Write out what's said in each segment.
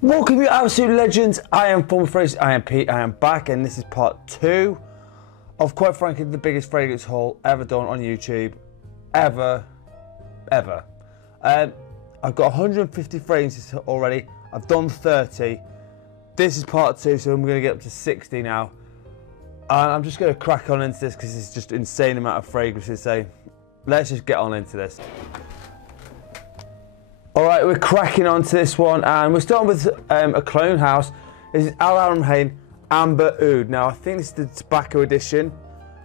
Welcome, you absolute legends. I am Former Fragrance, I am Pete, I am back, and this is part 2 of, quite frankly, the biggest fragrance haul ever done on YouTube. Ever. I've got 150 fragrances already. I've done 30. This is part 2, so I'm going to get up to 60 now. And I'm just going to crack on into this because it's just an insane amount of fragrances, so let's just get on into this. Alright, we're cracking on to this one, and we're starting with a clone house. This is Al Haramain Amber Oud. Now, I think this is the tobacco edition.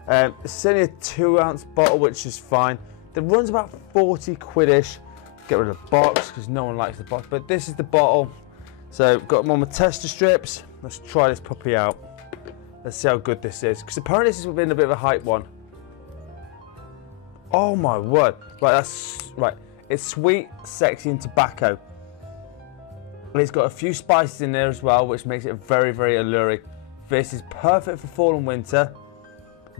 It's only a 2-ounce bottle, which is fine. It runs about 40 quid-ish. Get rid of the box, because no one likes the box. But this is the bottle. So, got them on my tester strips. Let's try this puppy out. Let's see how good this is. Because apparently this has been a bit of a hype one. Oh my word. Right, that's... Right. It's sweet, sexy, and tobacco. And it's got a few spices in there as well, which makes it very, very alluring. This is perfect for fall and winter.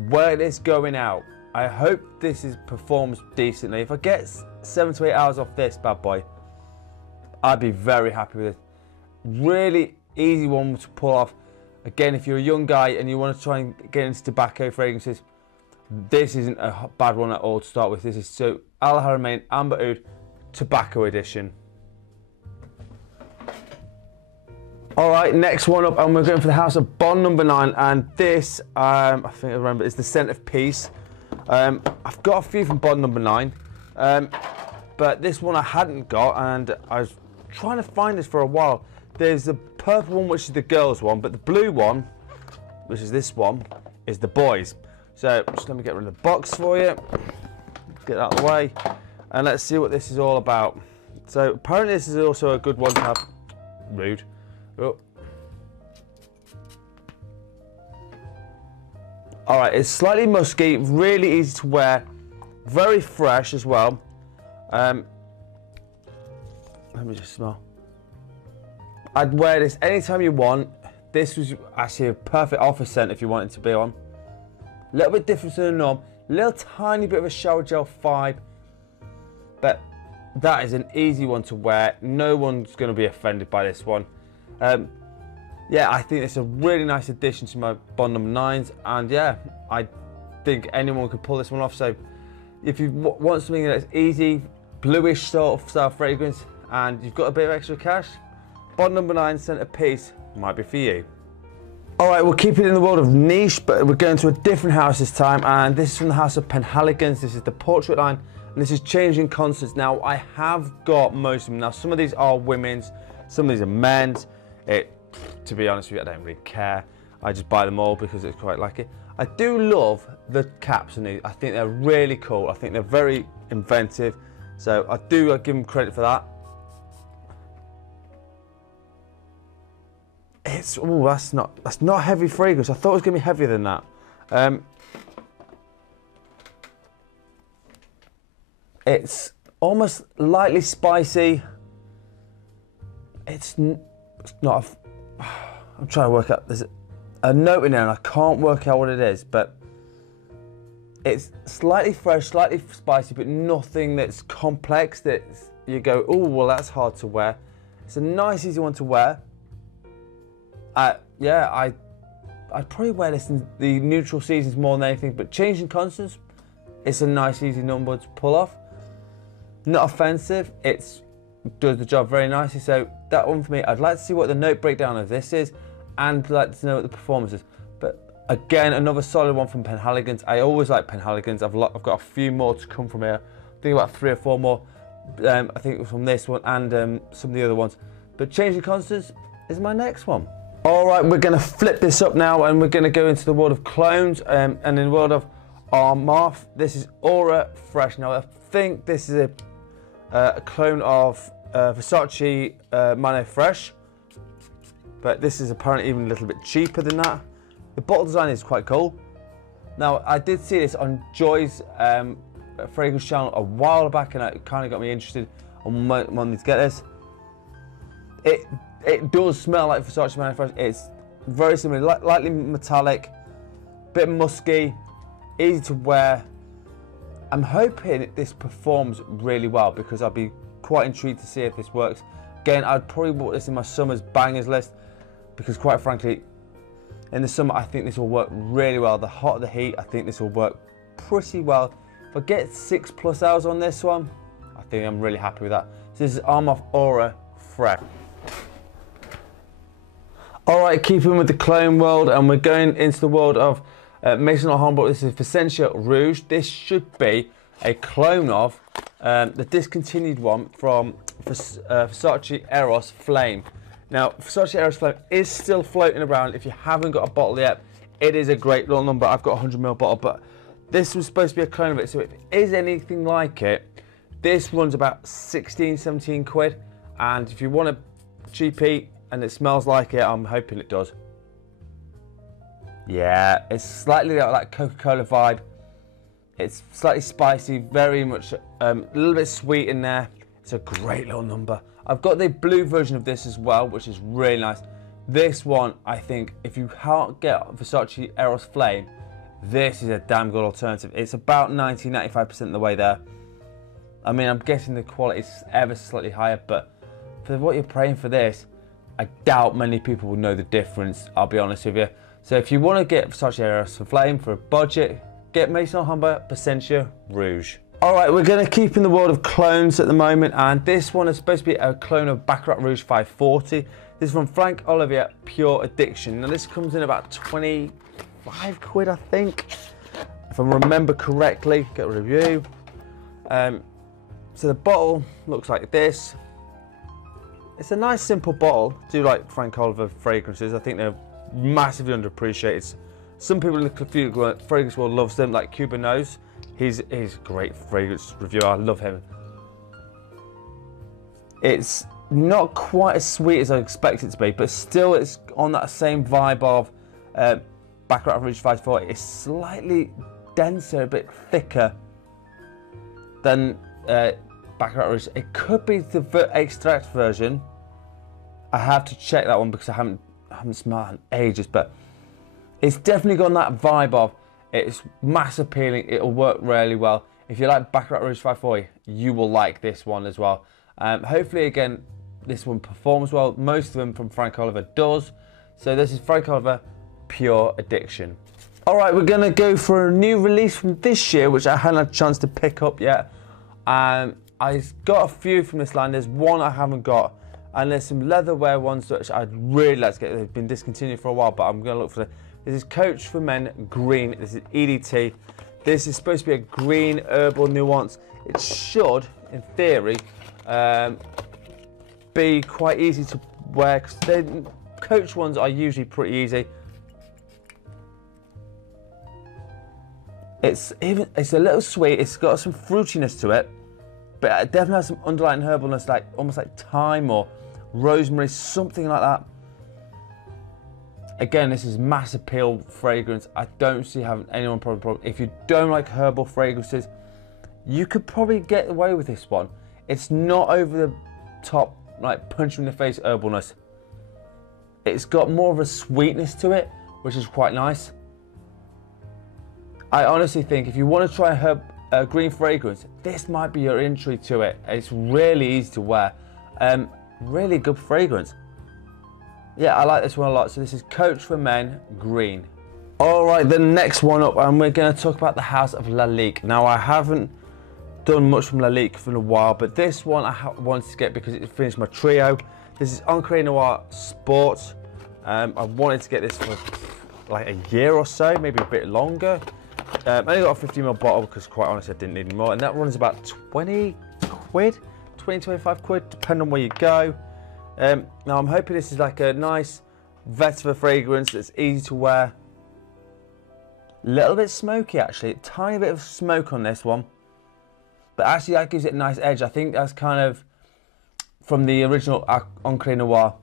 Wear this going out. I hope this performs decently. If I get 7 to 8 hours off this bad boy, I'd be very happy with it. Really easy one to pull off. Again, if you're a young guy and you want to try and get into tobacco fragrances, this isn't a bad one at all to start with. This is so Al Haramain Amber Oud Tobacco Edition. Alright, next one up, and we're going for the House of Bond number 9, and this, I think I remember, is the Scent of Peace. I've got a few from Bond number 9, but this one I hadn't got, and I was trying to find this for a while. There's the purple one, which is the girls one, but the blue one, which is this one, is the boys. So just let me get rid of the box for you, get that out of the way, and let's see what this is all about. So apparently this is also a good one to have. Rude. Oh. Alright, it's slightly musky, really easy to wear, very fresh as well. Let me just smell. I'd wear this anytime you want. This was actually a perfect office scent if you wanted to be on. A little bit different to the norm, little tiny bit of a shower gel vibe, but that is an easy one to wear. No one's going to be offended by this one. Yeah, I think it's a really nice addition to my Bond number 9s, and yeah, I think anyone could pull this one off. So if you want something that's easy, bluish sort of style fragrance, and you've got a bit of extra cash, Bond number 9 Scent of Peace might be for you. Alright, we'll keep it in the world of niche, but we're going to a different house this time, and this is from the House of Penhaligon's. This is the portrait line, and this is Changing Constants. Now, I have got most of them. Now, some of these are women's, some of these are men's. To be honest with you, I don't really care. I just buy them all because it's quite like it. I do love the caps on these. I think they're really cool. I think they're very inventive. So I give them credit for that. It's that's not heavy fragrance. I thought it was gonna be heavier than that. It's almost lightly spicy. It's not. I'm trying to work out. There's a note in there, and I can't work out what it is. But it's slightly fresh, slightly spicy, but nothing that's complex. That you go, oh well, that's hard to wear. It's a nice, easy one to wear. Yeah, I'd probably wear this in the neutral seasons more than anything, but Changing Constants, it's a nice, easy number to pull off. Not offensive, it does the job very nicely, so that one for me. I'd like to see what the note breakdown of this is, and like to know what the performance is. But again, another solid one from Penhaligon's. I always like Penhaligon's. I've got a few more to come from here. I think about 3 or 4 more. I think from this one and some of the other ones. But Changing Constants is my next one. Alright, we're going to flip this up now, and we're going to go into the world of clones, and in the world of Armaf. This is Aura Fresh. Now, I think this is a clone of Versace Mano Fresh, but this is apparently even a little bit cheaper than that. The bottle design is quite cool. Now, I did see this on Joy's fragrance channel a while back, and it kind of got me interested on wanting to get this. It does smell like Versace Mano Fresh. It's very similar, lightly metallic, bit musky, easy to wear. I'm hoping this performs really well because I'd be quite intrigued to see if this works. Again, I'd probably put this in my summer's bangers list because quite frankly, in the summer, I think this will work really well. The hotter the heat, I think this will work pretty well. If I get 6+ hours on this one, I think I'm really happy with that. So this is Armoff Aura Fresh. Alright, keeping with the clone world, and we're going into the world of Maison et Hombre. This is Vicentia Rouge. This should be a clone of the discontinued one from Versace Eros Flame. Now, Versace Eros Flame is still floating around. If you haven't got a bottle yet, it is a great little number. I've got a 100ml bottle, but this was supposed to be a clone of it. So if it is anything like it, this runs about 16, 17 quid. And if you want a GP and it smells like it, I'm hoping it does. Yeah, it's slightly got that Coca-Cola vibe. It's slightly spicy, very much a little bit sweet in there. It's a great little number. I've got the blue version of this as well, which is really nice. This one, I think, if you can't get Versace Eros Flame, this is a damn good alternative. It's about 90-95% of the way there. I mean, I'm guessing the quality is ever slightly higher, but for what you're praying for this, I doubt many people will know the difference, I'll be honest with you. So if you want to get Versace Eros Flame for a budget, get Maison et Hombre Vicentia Rouge. Alright, we're going to keep in the world of clones at the moment, and this one is supposed to be a clone of Baccarat Rouge 540. This is from Franck Olivier Pure Addiction. Now this comes in about 25 quid, I think, if I remember correctly. Get a review. So the bottle looks like this. It's a nice simple bottle. I do like Franck Olivier fragrances. I think they're massively underappreciated. Some people in the fragrance world loves them, like Cuba Nose. He's a great fragrance reviewer. I love him. It's not quite as sweet as I expect it to be, but still it's on that same vibe of Baccarat Rouge 540. It's slightly denser, a bit thicker than Baccarat Rouge. It could be the extract version. I have to check that one because I haven't smelled it in ages, but it's definitely got that vibe of it's mass appealing. It'll work really well. If you like Baccarat Rouge 540, you will like this one as well. Hopefully, again, this one performs well. Most of them from Franck Olivier does. So this is Franck Olivier Pure Addiction. All right, we're gonna go for a new release from this year, which I hadn't had a chance to pick up yet. I've got a few from this line. There's one I haven't got, and there's some leatherwear ones which I'd really like to get. They've been discontinued for a while, but I'm gonna look for them. This is Coach for Men Green. This is EDT. This is supposed to be a green herbal nuance. It should, in theory, be quite easy to wear because the Coach ones are usually pretty easy. It's a little sweet. It's got some fruitiness to it, but it definitely has some underlying herbalness, like almost like thyme or rosemary, something like that. Again, this is mass appeal fragrance. I don't see having anyone problem. If you don't like herbal fragrances, you could probably get away with this one. It's not over the top, like punch you in the face herbalness. It's got more of a sweetness to it, which is quite nice. I honestly think if you want to try a green fragrance, this might be your entry to it. It's really easy to wear. Really good fragrance. Yeah, I like this one a lot. So this is Coach for Men Green. All right, the next one up, and we're going to talk about the House of Lalique. Now, I haven't done much from Lalique for a while, but this one I wanted to get because it finished my trio. This is Ancre Noir Sport. I wanted to get this for like a year or so, maybe a bit longer. I only got a 50ml bottle because, quite honestly, I didn't need any more, and that runs about 20 quid, 25 quid, depending on where you go. Now I'm hoping this is like a nice vetiver fragrance that's easy to wear. A little bit smoky actually, a tiny bit of smoke on this one. But actually that gives it a nice edge. I think that's kind of from the original Ancre Noir,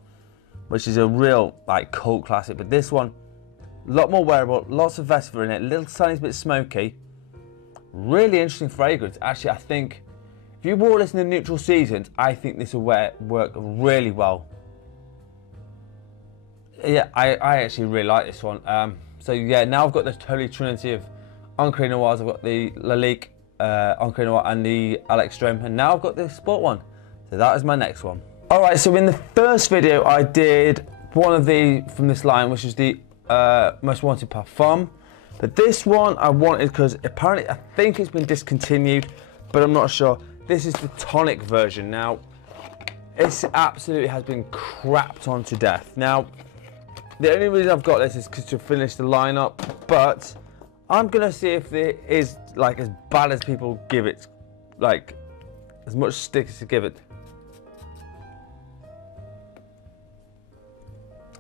which is a real like cult classic. But this one, a lot more wearable, lots of vetiver in it, a little tiny bit smoky. Really interesting fragrance. Actually, I think if you wore this in the neutral seasons, I think this will work really well. Yeah, I actually really like this one. So yeah, now I've got the Holy Trinity of Ancre Noirs. I've got the Lalique Encre Noir and the Alex Strom, and now I've got the sport one. So that is my next one. All right, so in the first video I did one of the from this line, which is the Most Wanted Parfum. But this one I wanted because apparently I think it's been discontinued, but I'm not sure. This is the tonic version. Now, it absolutely has been crapped on to death. Now, the only reason I've got this is because to finish the lineup, but I'm gonna see if it is like as bad as people give it, like as much stick as to give it.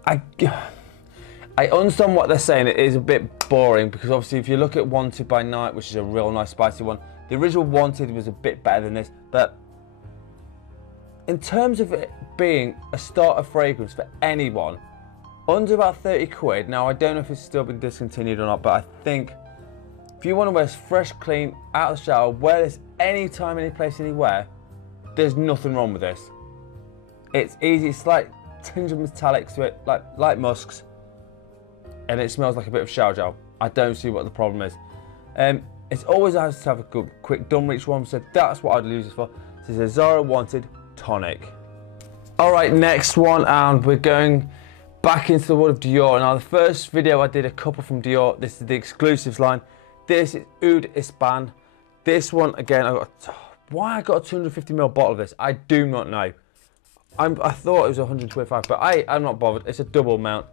I understand what they're saying. It is a bit boring because obviously if you look at Wanted by Night, which is a real nice spicy one, the original Wanted was a bit better than this, but in terms of it being a starter fragrance for anyone, under about 30 quid, now I don't know if it's still been discontinued or not, but I think if you want to wear this fresh, clean, out of the shower, wear this anytime, any place, anywhere, there's nothing wrong with this. It's easy, slight tinge of metallics to it, like musks, and it smells like a bit of shower gel. I don't see what the problem is. It's always nice to have a good, quick Dunwich one, so that's what I'd use this for. This is a Zara Wanted Tonic. All right, next one, and we're going back into the world of Dior. Now, the first video I did a couple from Dior. This is the exclusives line. This is Oud Ispan. This one, again, why I got a 250ml bottle of this, I do not know. I thought it was 125, but I'm not bothered. It's a double amount.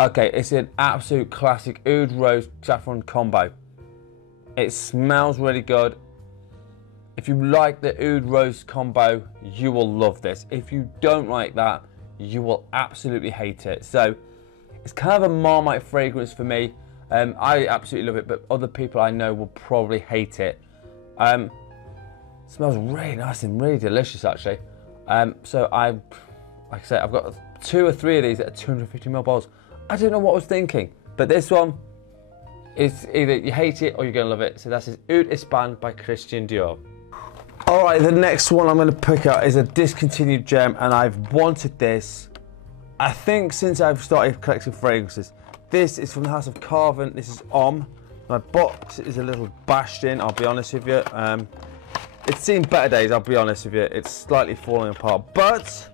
Okay, it's an absolute classic Oud Rose Saffron combo. It smells really good. If you like the Oud Rose combo, you will love this. If you don't like that, you will absolutely hate it. So it's kind of a Marmite fragrance for me. I absolutely love it, but other people I know will probably hate it. It smells really nice and really delicious, actually. So like I said, I've got 2 or 3 of these at 250ml bottles. I don't know what I was thinking, but this one is either you hate it or you're gonna love it. So that's Oud Ispan by Christian Dior. All right, the next one I'm gonna pick up is a discontinued gem, and I've wanted this, I think, since I've started collecting fragrances. This is from the House of Carven. This is Homme. My box is a little bashed in, I'll be honest with you. It's seen better days, I'll be honest with you. It's slightly falling apart, but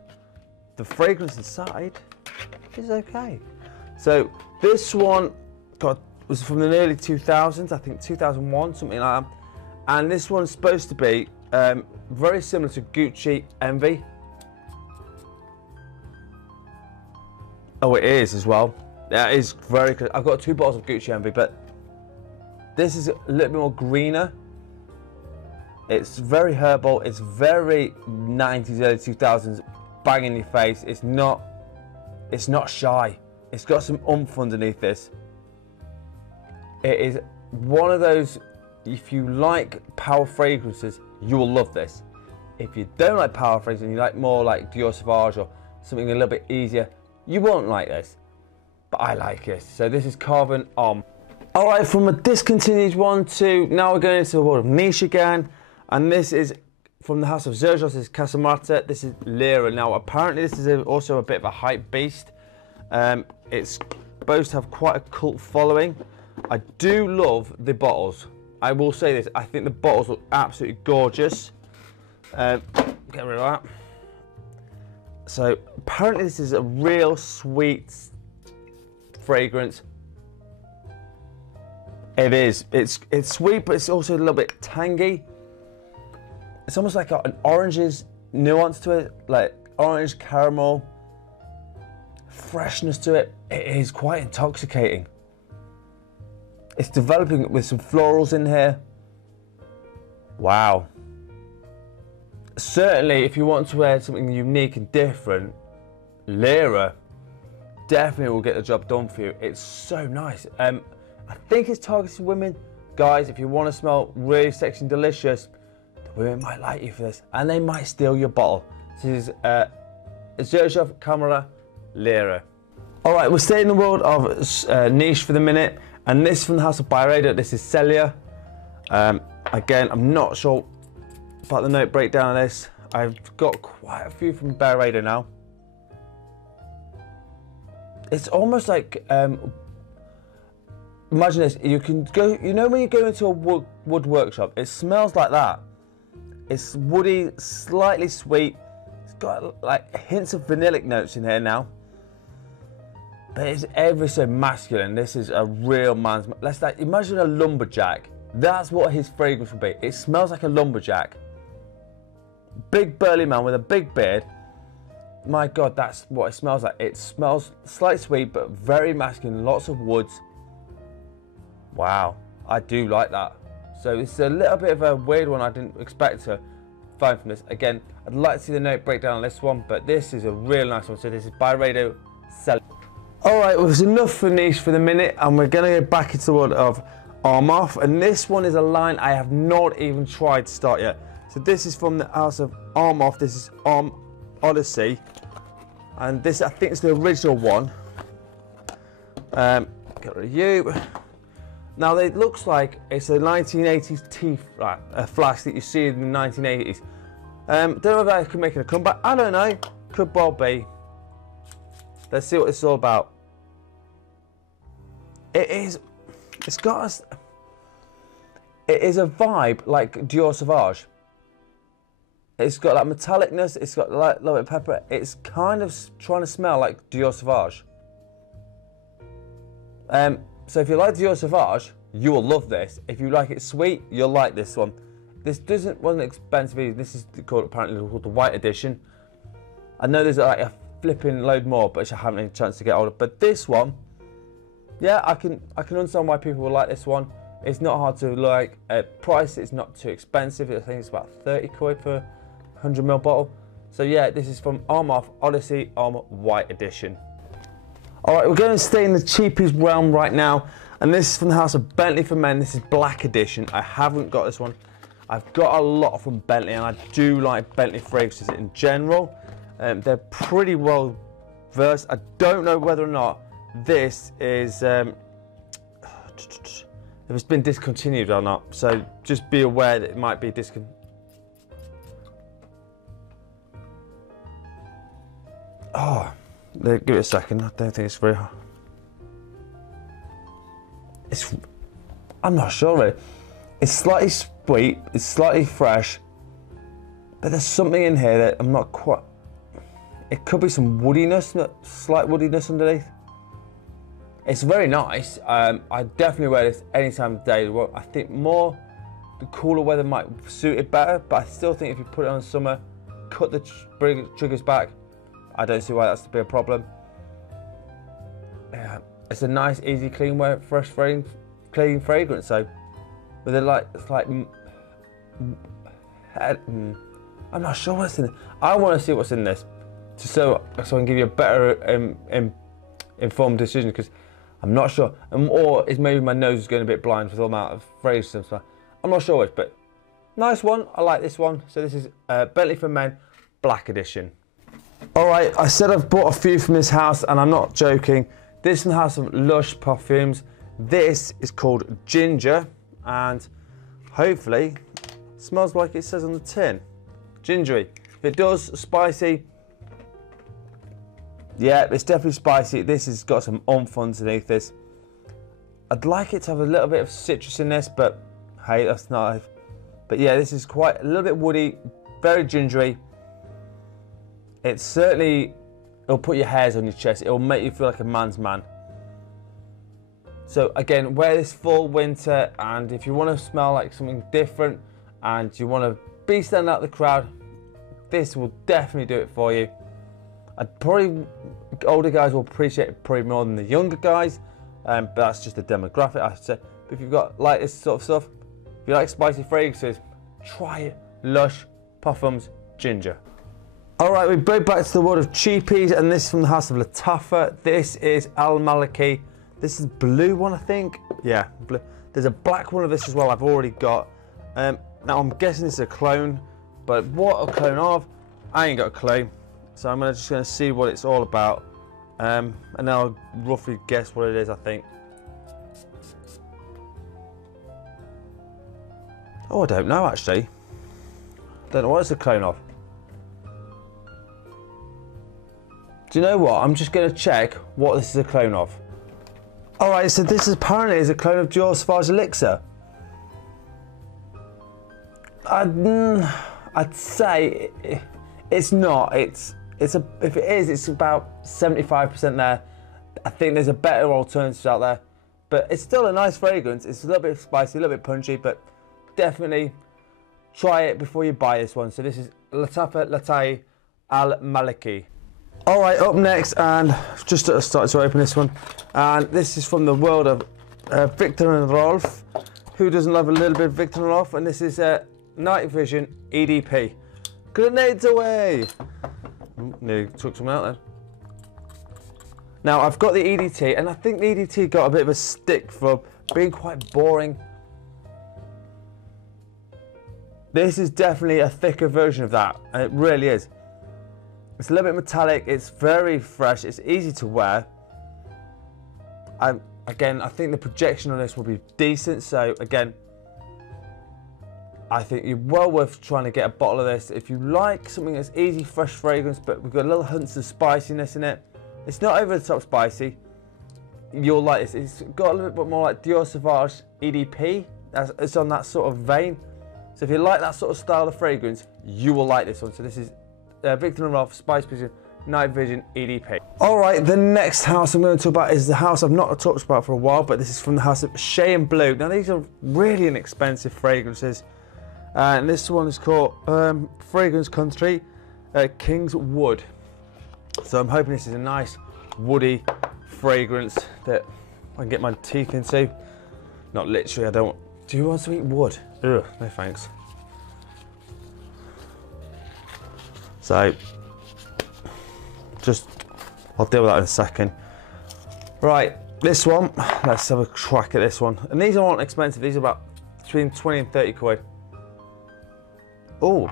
the fragrance inside is okay. So this one was from the early 2000s, I think 2001, something like that. And this one's supposed to be very similar to Gucci Envy. Oh, it is as well. That is very good. I've got 2 bottles of Gucci Envy, but this is a little bit more greener. It's very herbal. It's very 90s, early 2000s, bang in your face. It's not shy. It's got some oomph underneath this. It is one of those, if you like power fragrances, you will love this. If you don't like power fragrances and you like more like Dior Sauvage or something a little bit easier, you won't like this. But I like it. So this is Carven Homme. All right, from a discontinued one to now we're going into the world of niche again. And this is from the House of Xerjoz. This is Casa Marta. This is Lyra. Now, apparently this is also a bit of a hype beast. It's supposed to have quite a cult following. I do love the bottles. I will say this. I think the bottles look absolutely gorgeous. Get rid of that. So apparently this is a real sweet fragrance. It is. It's sweet, but it's also a little bit tangy. It's almost like an oranges nuance to it, like orange caramel, freshness to it. It is quite intoxicating. It's developing with some florals in here. Wow. Certainly, if you want to wear something unique and different, Lyra definitely will get the job done for you. It's so nice. I think it's targeted women. Guys, if you want to smell really sexy and delicious, the women might like you for this, and they might steal your bottle. This is Xerjoz Camera Lyra. All right, we're staying in the world of niche for the minute, and this from the House of Byredo. This is Celia. Again, I'm not sure about the note breakdown of this. I've got quite a few from Byredo now. It's almost like imagine this, you can go, you know when you go into a wood workshop, it smells like that. It's woody, slightly sweet. It's got like hints of vanillic notes in here now. But it's ever so masculine. This is a real man's, let's like, imagine a lumberjack. That's what his fragrance would be. It smells like a lumberjack. Big burly man with a big beard. My God, that's what it smells like. It smells slightly sweet, but very masculine, lots of woods. Wow, I do like that. So it's a little bit of a weird one I didn't expect to find from this. Again, I'd like to see the note breakdown on this one, but this is a real nice one. So this is Byredo Celebrity. All right, well, it's enough for niche for the minute, and we're gonna go back into the world of Arm Off. And this one is a line I have not even tried to start yet. So this is from the house of Arm Off. This is Arm Odyssey, and this I think is the original one. Get rid of you. Now it looks like it's a 1980s tea flask that you see in the 1980s. Don't know if I can make a comeback. I don't know. Could well be. Let's see what it's all about. It is a vibe like Dior Sauvage. It's got that metallicness, it's got like a little bit of pepper. It's kind of trying to smell like Dior Sauvage. So if you like Dior Sauvage, you will love this. If you like it sweet, you'll like this one. This wasn't expensive either. This is apparently called the White Edition. I know there's like a flipping load more, but I haven't had a chance to get older. But this one, yeah, I can understand why people will like this one. It's not hard to like. Price, it's not too expensive. I think it's about 30 quid for 100ml bottle. So yeah, this is from Arm Off Odyssey Arm White Edition. All right, we're going to stay in the cheapies realm right now, and this is from the house of Bentley for Men. This is Black Edition. I haven't got this one. I've got a lot from Bentley, and I do like Bentley fragrances in general. They're pretty well versed. I don't know whether or not this is if it's been discontinued or not. So just be aware that it might be discontinued. Oh, give it a second. I don't think it's very hard. I'm not sure really. It's slightly sweet, it's slightly fresh, but there's something in here that I'm not quite. It could be some woodiness, slight woodiness underneath. It's very nice. I definitely wear this any time of day. Well, I think more the cooler weather might suit it better, but I still think if you put it on in summer, cut the triggers back, I don't see why that's to be a problem. Yeah, it's a nice, easy, clean, fresh, clean fragrance. So, with it I'm not sure what's in it. I want to see what's in this, so I can give you a better informed decision, because I'm not sure. Or is maybe my nose is going a bit blind with the amount of fragrances and stuff. I'm not sure which, but nice one. I like this one. So this is Bentley for Men Black Edition. All right, I said I've bought a few from this house, and I'm not joking. This is from the house of Lush Perfumes. This is called Ginger, and hopefully it smells like it says on the tin. Gingery. If it does, spicy. Yeah, it's definitely spicy. This has got some oomph underneath this. I'd like it to have a little bit of citrus in this, but hey, that's not. But yeah, this is quite a little bit woody, very gingery. It's certainly, it'll put your hairs on your chest. It'll make you feel like a man's man. So again, wear this fall, winter, and if you want to smell like something different and you want to be standing out the crowd, this will definitely do it for you. Older guys will appreciate it probably more than the younger guys, but that's just the demographic, I should say. But if you've got like this sort of stuff, if you like spicy fragrances, try it. Lush Perfumes Ginger. All right, we go back to the world of cheapies, and this is from the house of Lattafa. This is Al Maliki. This is blue one, I think. Yeah, blue. There's a black one of this as well I've already got. Now I'm guessing this is a clone, but what a clone of? I ain't got a clue. So I'm just gonna see what it's all about. And then I'll roughly guess what it is, I think. Oh, I don't know actually. Don't know what it's a clone of. Do you know what? I'm just going to check what this is a clone of. Alright, so this apparently is a clone of Dior Sauvage Elixir. I'd say it's not. If it is, it's about 75% there. I think there's a better alternatives out there, but it's still a nice fragrance. It's a little bit spicy, a little bit punchy, but definitely try it before you buy this one. So this is Lattafa Latte Al Maliki. All right, up next, and just started to open this one, and this is from the world of Viktor and Rolf. Who doesn't love a little bit of Viktor and Rolf? And this is Night Vision EDP. Grenades away! Nearly took some out then. Now I've got the EDT, and I think the EDT got a bit of a stick for being quite boring. This is definitely a thicker version of that, and it really is. It's a little bit metallic, it's very fresh, it's easy to wear. Again, I think the projection on this will be decent, so again, I think you're well worth trying to get a bottle of this. If you like something that's easy, fresh fragrance, but we've got a little hints of spiciness in it. It's not over the top spicy. You'll like this. It's got a little bit more like Dior Sauvage EDP. It's on that sort of vein. So if you like that sort of style of fragrance, you will like this one. So this is Viktor and Rolf Spice Vision Night Vision EDP. All right, the next house I'm going to talk about is the house I've not talked about for a while, but this is from the house of Shea and Blue. Now these are really inexpensive fragrances, and this one is called Fragrance Country King's Wood. So I'm hoping this is a nice woody fragrance that I can get my teeth into. Not literally, I don't. Do you want to eat wood? Ugh, no thanks. So, I'll deal with that in a second. Right, this one, let's have a crack at this one. And these aren't expensive, these are about between 20 and 30 quid. Oh,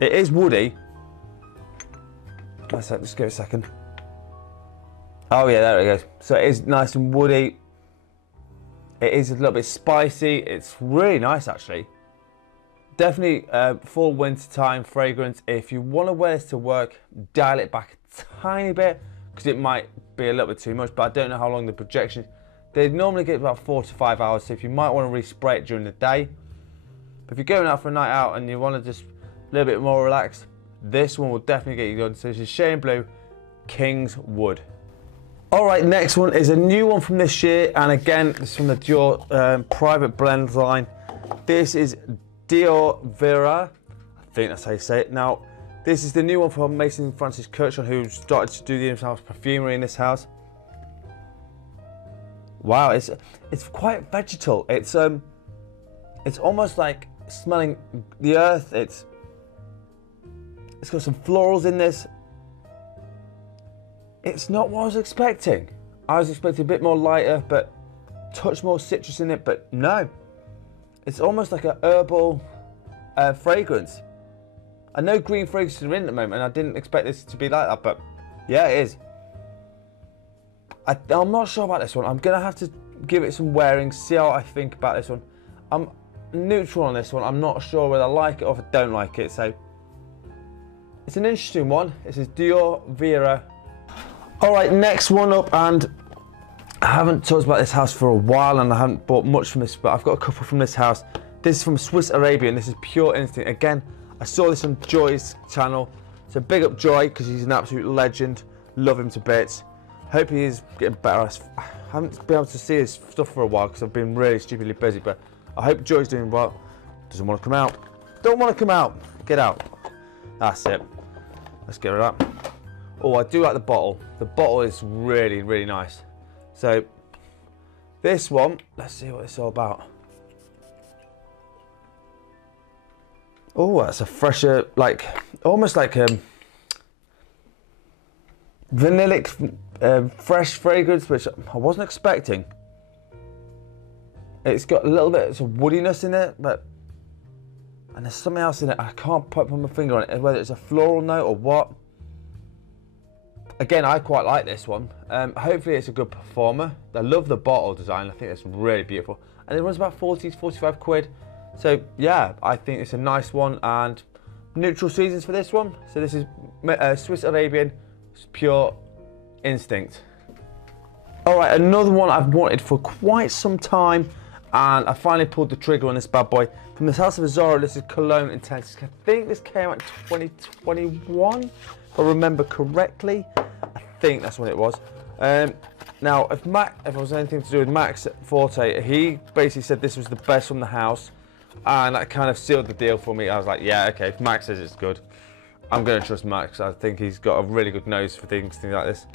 it is woody. Let's just give it a second. Oh yeah, there it goes. So it is nice and woody. It is a little bit spicy. It's really nice actually. Definitely full winter time fragrance. If you want to wear this to work, dial it back a tiny bit because it might be a little bit too much, but I don't know how long the projection is. They normally get about 4 to 5 hours, so if you might want to respray it during the day. But if you're going out for a night out and you want to just a little bit more relaxed, this one will definitely get you done. So this is Shea and Blue King's Wood. All right, next one is a new one from this year, and again, it's from the Dior Private Blend line. This is Dior Vera, I think that's how you say it. Now, this is the new one from Mason Francis Kurkdjian, who started to do the in-house perfumery in this house. Wow, it's quite vegetal. It's almost like smelling the earth. It's got some florals in this. It's not what I was expecting. I was expecting a bit more lighter, but touch more citrus in it, but no. It's almost like a herbal fragrance. I know green fragrances are in at the moment, and I didn't expect this to be like that, but yeah, it is. I'm not sure about this one. I'm gonna have to give it some wearing, see how I think about this one. I'm neutral on this one. I'm not sure whether I like it or if I don't like it, so it's an interesting one. This is Dior Vera. All right, next one up, and I haven't talked about this house for a while, and I haven't bought much from this, but I've got a couple from this house. This is from Swiss Arabian. This is Pure Instinct. Again, I saw this on Joy's channel, so big up Joy because he's an absolute legend. Love him to bits. Hope he is getting better. I haven't been able to see his stuff for a while because I've been really stupidly busy, but I hope Joy's doing well. Doesn't want to come out. Don't want to come out. Get out. That's it. Let's get rid of that. Oh, I do like the bottle. The bottle is really, really nice. So, this one, let's see what it's all about. Oh, that's a fresher, like, almost like vanillic, fresh fragrance, which I wasn't expecting. It's got a little bit of woodiness in it, but, and there's something else in it. I can't put my finger on it, whether it's a floral note or what. Again, I quite like this one. Hopefully it's a good performer. I love the bottle design. I think it's really beautiful. And it runs about 40 to 45 quid. So yeah, I think it's a nice one, and neutral seasons for this one. So this is Swiss Arabian Pure Instinct. All right, another one I've wanted for quite some time, and I finally pulled the trigger on this bad boy. From the House of Azzaro, this is Cologne Intense. I think this came out in 2021, if I remember correctly. I think that's when it was. Now, if it was anything to do with Max Forte, he basically said this was the best from the house, and that kind of sealed the deal for me. I was like, yeah, okay, if Max says it's good, I'm going to trust Max. I think he's got a really good nose for things like this.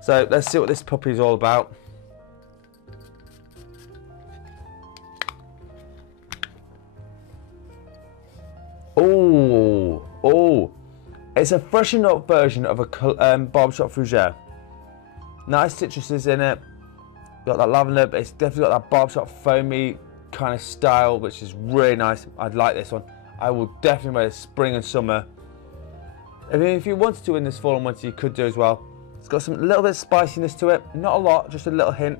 So let's see what this puppy is all about. Oh, it's a freshened up version of a Barbershop Fougere. Nice citruses in it. Got that lavender, but it's definitely got that barbershop foamy kind of style, which is really nice. I'd like this one. I will definitely wear it spring and summer. I mean, if you wanted to in this fall and winter, you could do as well. It's got some little bit of spiciness to it. Not a lot, just a little hint.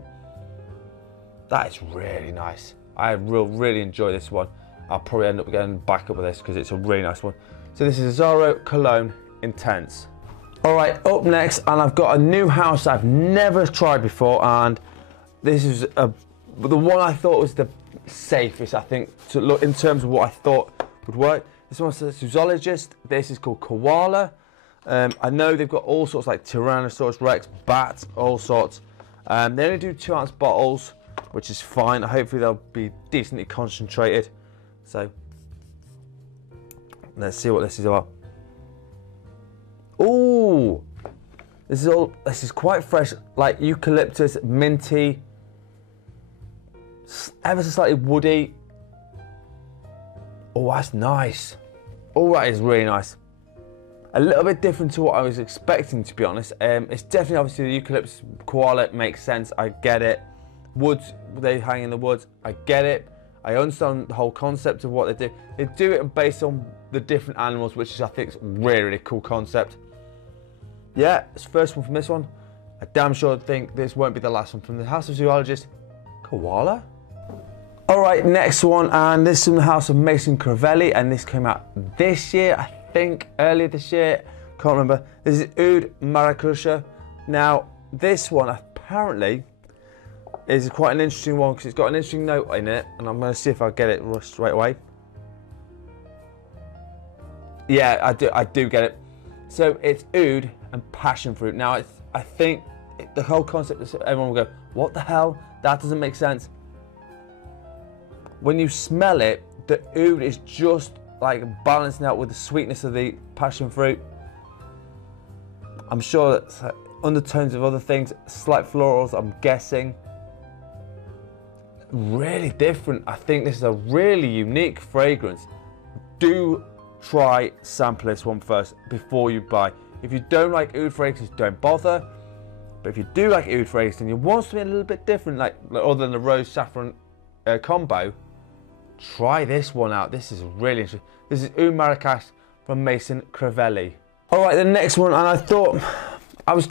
That is really nice. I will really enjoy this one. I'll probably end up getting back up with this because it's a really nice one. So this is Azzaro Cologne Intense. All right, up next, and I've got a new house I've never tried before, and this is the one I thought was the safest, I think, to look in terms of what I thought would work. This one's a zoologist. This is called Koala. I know they've got all sorts like Tyrannosaurus Rex, bats, all sorts. They only do 2-ounce bottles, which is fine. Hopefully they'll be decently concentrated. So let's see what this is about. Ooh, this is quite fresh, like eucalyptus, minty, ever so slightly woody. Oh, that's nice. Oh, that is really nice. A little bit different to what I was expecting, to be honest. It's definitely, obviously, the eucalyptus koala makes sense. I get it. Woods, they hang in the woods. I get it. I understand the whole concept of what they do. They do it based on the different animals, which is, I think, is a really, really cool concept. Yeah, it's the first one from this one. I damn sure think this won't be the last one from the House of Zoologist. Koala? All right, next one, and this is from the House of Mason Crivelli, and this came out this year, I think, earlier this year. Can't remember. This is Oud Maracuja. Now, this one apparently is quite an interesting one because it's got an interesting note in it, and I'm going to see if I get it straight away. Yeah, I do get it. So it's oud and passion fruit. Now, I think the whole concept is everyone will go, what the hell? That doesn't make sense. When you smell it, the oud is just like balancing out with the sweetness of the passion fruit. I'm sure that's undertones of other things, slight florals, I'm guessing. Really different. I think this is a really unique fragrance. Do try sample this one first before you buy. If you don't like oud fragrances, don't bother. But if you do like oud fragrance and you want something a little bit different, like other than the rose saffron combo, try this one out. This is really interesting. This is Oud Marrakesh from Mason Crivelli. All right, the next one, and I thought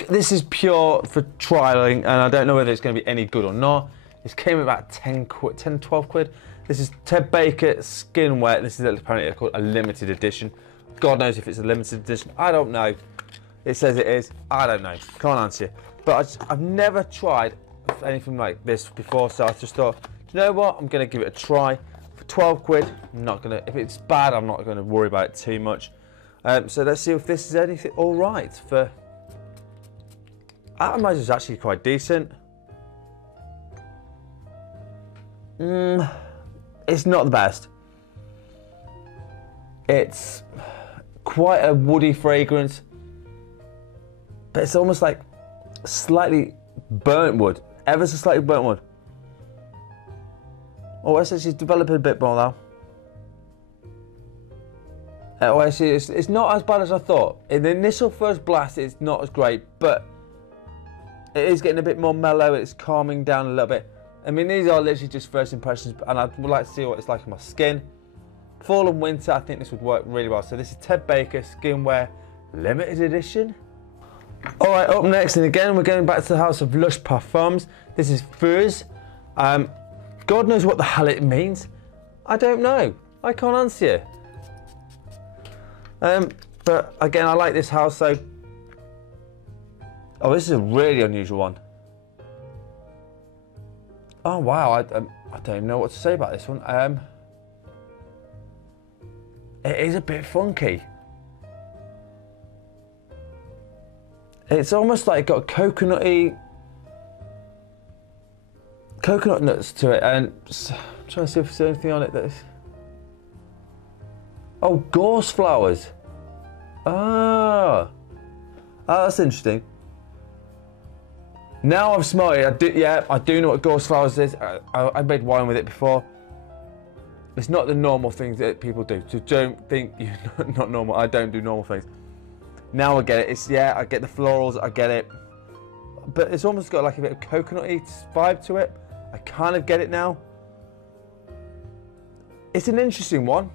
this is pure for trialing, and I don't know whether it's going to be any good or not. This came at about 10, 12 quid. This is Ted Baker Skin Wet. This is apparently called a limited edition. God knows if it's a limited edition. I don't know. It says it is. I don't know. Can't answer you. But I've never tried anything like this before, so I just thought, you know what? I'm going to give it a try. For 12 quid, I'm not going to, if it's bad, I'm not going to worry about it too much. So let's see if this is anything all right. For Atomizer is actually quite decent. It's not the best. It's quite a woody fragrance, but it's almost like slightly burnt wood, ever so slightly burnt wood. Oh, I said she's developing a bit more now. Oh, actually, it's not as bad as I thought. In the initial first blast, it's not as great, but it is getting a bit more mellow. It's calming down a little bit. I mean, these are literally just first impressions, and I would like to see what it's like on my skin. Fall and winter, I think this would work really well. So this is Ted Baker Skinwear Limited Edition. All right, up next, and again, we're going back to the House of Lush Parfums. This is Furs. God knows what the hell it means. I don't know. I can't answer you. But again, I like this house, so... Oh, this is a really unusual one. Oh wow, I don't even know what to say about this one. It is a bit funky. It's almost like got coconut nuts to it, and I'm trying to see if there's anything on it that is. Oh, gorse flowers. Ah, that's interesting. Now I've smelled it, I do know what gorse flowers is. I made wine with it before. It's not the normal things that people do, so don't think you're not normal. I don't do normal things. Now I get it. I get the florals, I get it. But it's almost got like a bit of coconut-y vibe to it. I kind of get it now. It's an interesting one.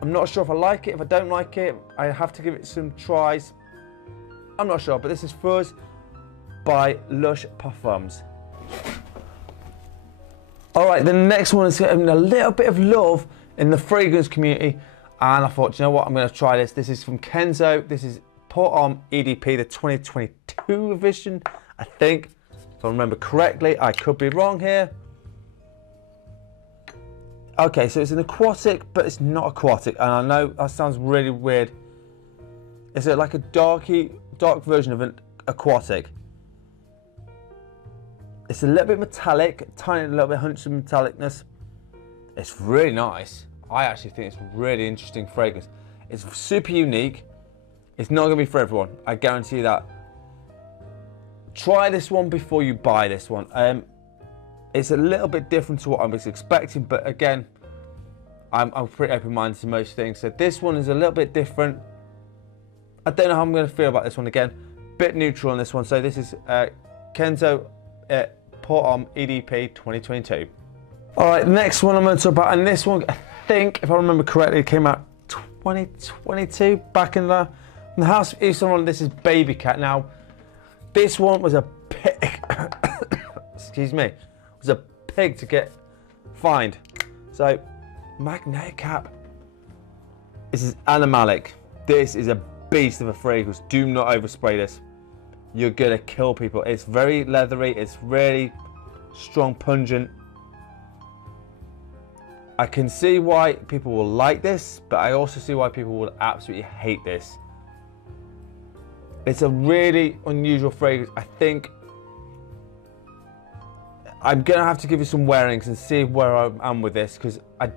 I'm not sure if I like it. If I don't like it, I have to give it some tries. I'm not sure, but this is Fuzz by Lush Parfums. All right, the next one is getting a little bit of love in the fragrance community, and I thought, you know what, I'm going to try this. This is from Kenzo. This is Pour Homme EDP, the 2022 edition, I think. If I remember correctly, I could be wrong here. Okay, so it's an aquatic, but it's not aquatic, and I know that sounds really weird. Is it like a dark version of an aquatic? It's a little bit metallic, tiny little bit hunch of metallicness. It's really nice. I actually think it's a really interesting fragrance. It's super unique. It's not gonna be for everyone, I guarantee you that. Try this one before you buy this one. It's a little bit different to what I was expecting, but again, I'm pretty open-minded to most things. So this one is a little bit different. I don't know how I'm gonna feel about this one again. Bit neutral on this one. So this is Kenzo Pour Homme EDP 2022. All right, next one I'm going to talk about, and this one, I think, if I remember correctly, it came out 2022, back in the House of Yves Saint Laurent. This is Baby Cat. Now, this one was a pig, excuse me, was a pig to find. So, magnetic cap. This is animalic. This is a beast of a fragrance. Do not overspray this. You're gonna kill people. It's very leathery, it's really strong, pungent. I can see why people will like this, but I also see why people will absolutely hate this. It's a really unusual fragrance. I think I'm gonna have to give you some wearings and see where I am with this, because I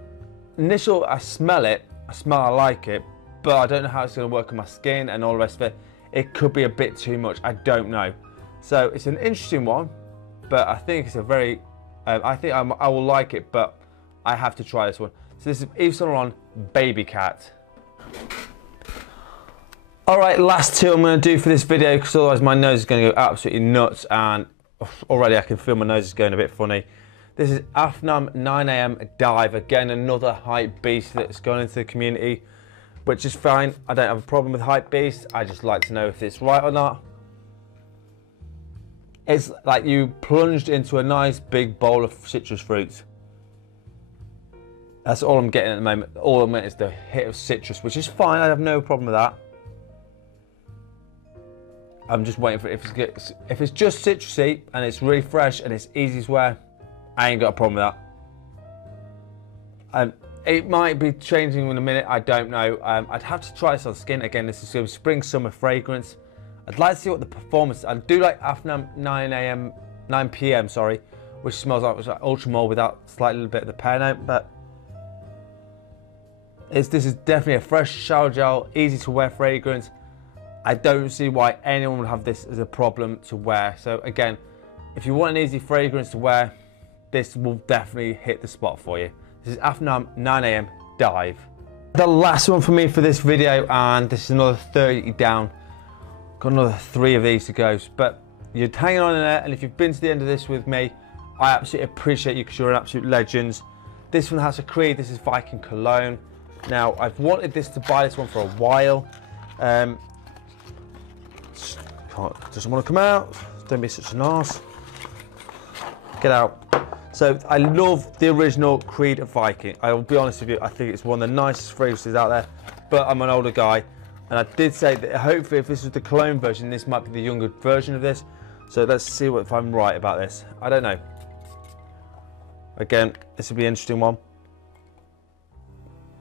smell it, I like it, but I don't know how it's gonna work on my skin and all the rest of it. It could be a bit too much, I don't know. So it's an interesting one, but I think it's a very, I think I will like it, but I have to try this one. So this is Yves Saint Laurent Baby Cat. All right, last two I'm gonna do for this video, because otherwise my nose is gonna go absolutely nuts, and already I can feel my nose is going a bit funny. This is Afnam 9 AM Dive. Again, another hype beast that's gone into the community, which is fine. I don't have a problem with hype beast. I just like to know if it's right or not. It's like you plunged into a nice big bowl of citrus fruits. That's all I'm getting at the moment. All I'm getting is the hit of citrus, which is fine. I have no problem with that. I'm just waiting for it. If it's just citrusy and it's really fresh and it's easy to wear, I ain't got a problem with that. It might be changing in a minute, I don't know. I'd have to try this on skin. Again, this is a spring summer fragrance. I'd like to see what the performance is. I do like Afnam 9 PM, sorry, which smells like Ultra Mold without slightly little bit of the pear note, but this is definitely a fresh shower gel, easy to wear fragrance. I don't see why anyone would have this as a problem to wear. So again, if you want an easy fragrance to wear, this will definitely hit the spot for you. This is Afnam 9 AM Dive. The last one for me for this video, and this is another 30 down. Got another 3 of these to go, but you're hanging on in there, and if you've been to the end of this with me, I absolutely appreciate you because you're an absolute legend. This one has a Creed. This is Viking Cologne. Now, I've wanted this to buy this one for a while. Doesn't want to come out. Don't be such an arse. Get out. So I love the original Creed Viking. I will be honest with you, I think it's one of the nicest fragrances out there, but I'm an older guy, and I did say that hopefully if this was the Cologne version, this might be the younger version of this. So let's see if I'm right about this. I don't know. Again, this will be an interesting one.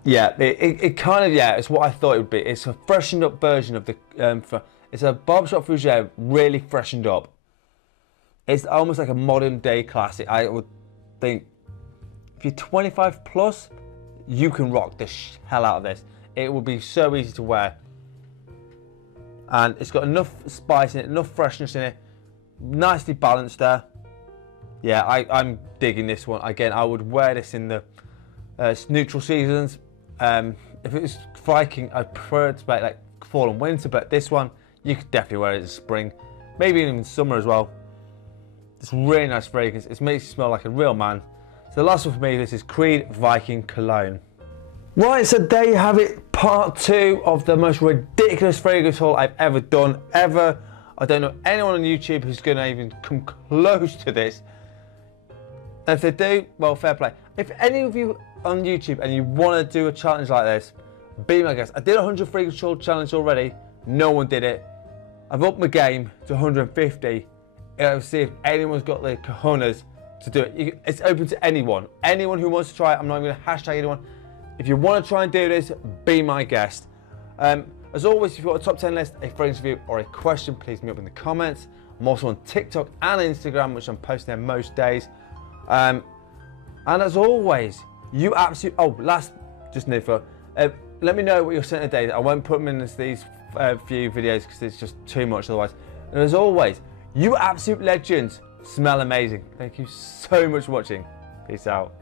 Yeah, it kind of, yeah, it's what I thought it would be. It's a freshened up version of the, it's a Barbershop Fougere really freshened up. It's almost like a modern day classic. I would think if you're 25 plus, you can rock the hell out of this. It will be so easy to wear. And it's got enough spice in it, enough freshness in it. Nicely balanced there. Yeah, I'm digging this one. Again, I would wear this in the neutral seasons. If it was Viking, I'd prefer it to be like fall and winter, but this one, you could definitely wear it in spring. Maybe even in summer as well. It's really nice fragrance. It makes you smell like a real man. So the last one for me, this is Creed Viking Cologne. Right, so there you have it. Part 2 of the most ridiculous fragrance haul I've ever done, ever. I don't know anyone on YouTube who's going to even come close to this. And if they do, well, fair play. If any of you on YouTube and you want to do a challenge like this, be my guest. I did a 100 fragrance haul challenge already. No one did it. I've upped my game to 150. I'll see if anyone's got the cojones to do it. It's open to anyone. Anyone who wants to try it. I'm not even going to hashtag anyone. If you want to try and do this, be my guest. As always, if you've got a top 10 list, a fragrance review, or a question, please leave me up in the comments. I'm also on TikTok and Instagram, which I'm posting there most days. And as always, you absolutely... Oh, last, just an info. Let me know what you're sent today. I won't put them in these few videos because it's just too much otherwise. And as always, you absolute legends smell amazing. Thank you so much for watching. Peace out.